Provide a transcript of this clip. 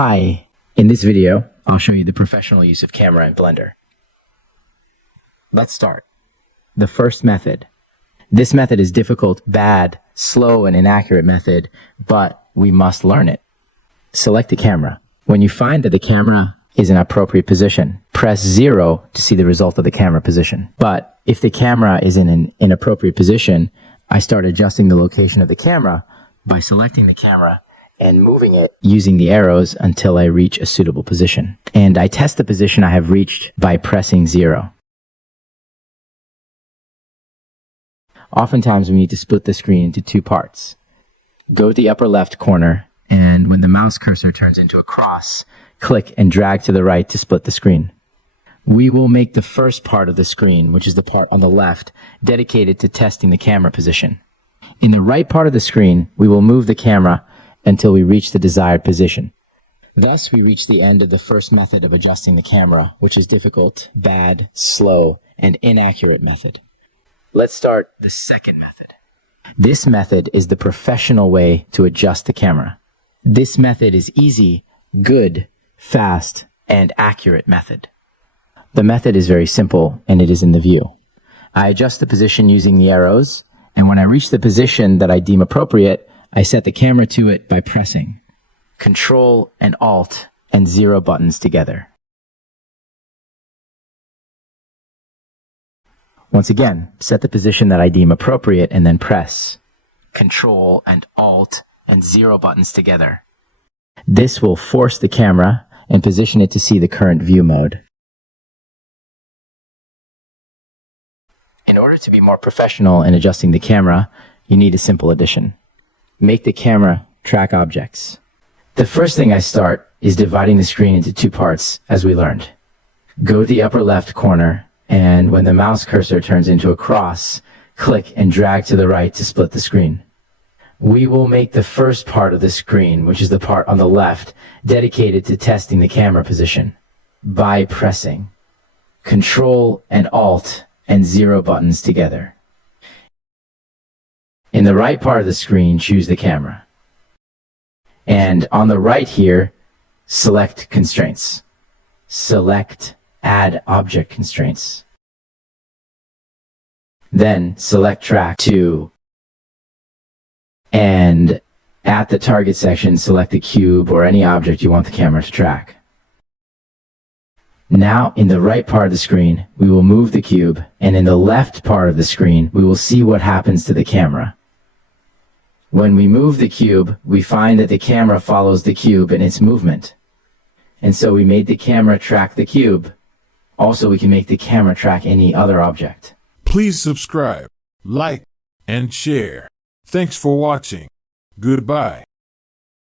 Hi, in this video, I'll show you the professional use of camera in Blender. Let's start. The first method. This method is difficult, bad, slow, and inaccurate method, but we must learn it. Select the camera. When you find that the camera is in appropriate position, press 0 to see the result of the camera position. But if the camera is in an inappropriate position, I start adjusting the location of the camera by selecting the camera and moving it using the arrows until I reach a suitable position. And I test the position I have reached by pressing 0. Oftentimes we need to split the screen into two parts. Go to the upper left corner, and when the mouse cursor turns into a cross, click and drag to the right to split the screen. We will make the first part of the screen, which is the part on the left, dedicated to testing the camera position. In the right part of the screen, we will move the camera until we reach the desired position. Thus, we reach the end of the first method of adjusting the camera, which is difficult, bad, slow, and inaccurate method. Let's start the second method. This method is the professional way to adjust the camera. This method is easy, good, fast, and accurate method. The method is very simple, and it is in the view. I adjust the position using the arrows, and when I reach the position that I deem appropriate, I set the camera to it by pressing Control and Alt and 0 buttons together. Once again, set the position that I deem appropriate and then press Control and Alt and 0 buttons together. This will force the camera and position it to see the current view mode. In order to be more professional in adjusting the camera, you need a simple addition. Make the camera track objects. The first thing I start is dividing the screen into two parts, as we learned. Go to the upper left corner, and when the mouse cursor turns into a cross, click and drag to the right to split the screen. We will make the first part of the screen, which is the part on the left, dedicated to testing the camera position by pressing Control and Alt and 0 buttons together. In the right part of the screen, choose the camera. And on the right here, select Constraints. Select Add Object Constraints. Then select Track 2. And at the target section, select the cube or any object you want the camera to track. Now, in the right part of the screen, we will move the cube, and in the left part of the screen, we will see what happens to the camera. When we move the cube, we find that the camera follows the cube in its movement. And so we made the camera track the cube. Also, we can make the camera track any other object. Please subscribe, like, and share. Thanks for watching. Goodbye.